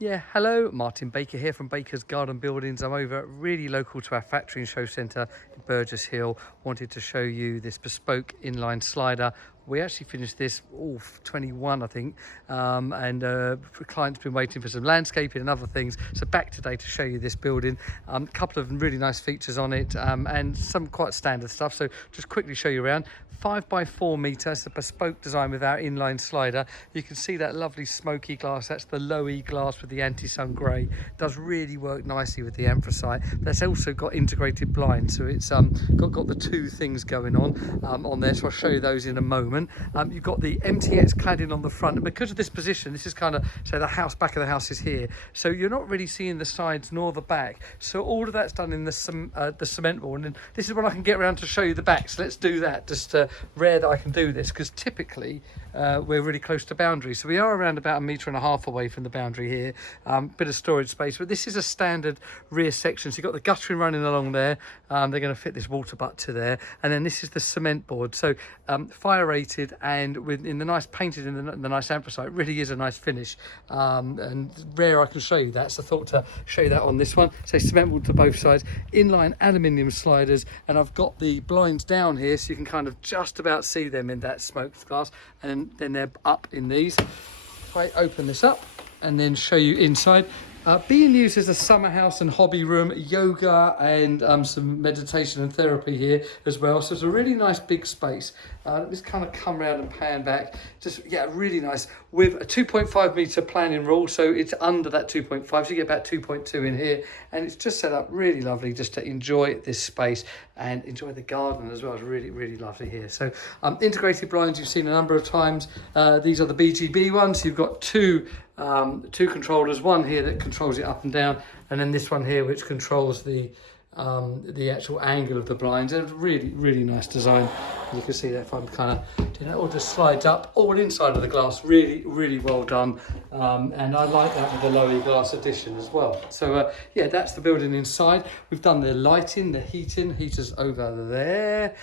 Yeah, hello, Martin Baker here from Baker's Garden Buildings. I'm over really local to our factory and show centre in Burgess Hill. Wanted to show you this bespoke inline slider. We actually finished this 21, I think, and the client's been waiting for some landscaping and other things. So back today to show you this building. A couple of really nice features on it, and some quite standard stuff. So just quickly show you around. 5 by 4 meters, a bespoke design with our inline slider. You can see that lovely smoky glass. That's the low E glass with the anti-sun grey. Does really work nicely with the anthracite. That's also got integrated blinds, so it's got the two things going on there. So I'll show you those in a moment. You've got the MTX cladding on the front, and because of this position, this is kind of, so the back of the house is here, so you're not really seeing the sides nor the back. So all of that's done in the cement wall, and this is when I can get around to show you the back. So let's do that. Just rare that I can do this, because typically we're really close to boundary. So we are around about 1.5 meters away from the boundary here. Bit of storage space, but this is a standard rear section. So you've got the guttering running along there. They're going to fit this water butt to there, and then this is the cement board. So fire rated, and in the nice painted in the nice anthracite. It really is a nice finish, and rare I can show you that. So I thought to show you that on this one. So cement board to both sides, inline aluminium sliders, and I've got the blinds down here, so you can kind of just about see them in that smoked glass, and then they're up in these. If I open this up and then show you inside, being used as a summer house and hobby room, yoga, and some meditation and therapy here as well. So it's a really nice big space. Just kind of come around and pan back. Just, yeah, really nice, with a 2.5 meter planning rule, so it's under that 2.5, so you get about 2.2 in here, and it's just set up really lovely just to enjoy this space and enjoy the garden as well. It's really, really lovely here. So integrated blinds you've seen a number of times. These are the BGB ones. So you've got two controllers, one here that controls it up and down, and then this one here which controls the actual angle of the blinds. It's a really, really nice design. You can see that if I'm kind of doing that, all just slides up all inside of the glass. Really, really well done, and I like that with the low E glass addition as well. So yeah, that's the building inside. We've done the lighting, the heaters over there.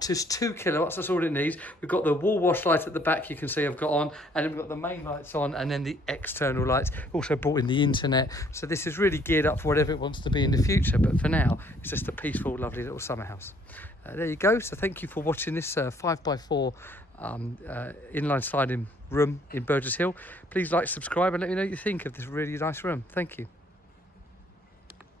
Just 2 kilowatts, that's all it needs. We've got the wall wash light at the back, you can see I've got on, and then we've got the main lights on, and then the external lights. Also brought in the internet, so this is really geared up for whatever it wants to be in the future, but for now it's just a peaceful, lovely little summer house. There you go. So thank you for watching this 5 by 4 inline sliding room in Burgess Hill. Please like, subscribe, and let me know what you think of this really nice room. Thank you.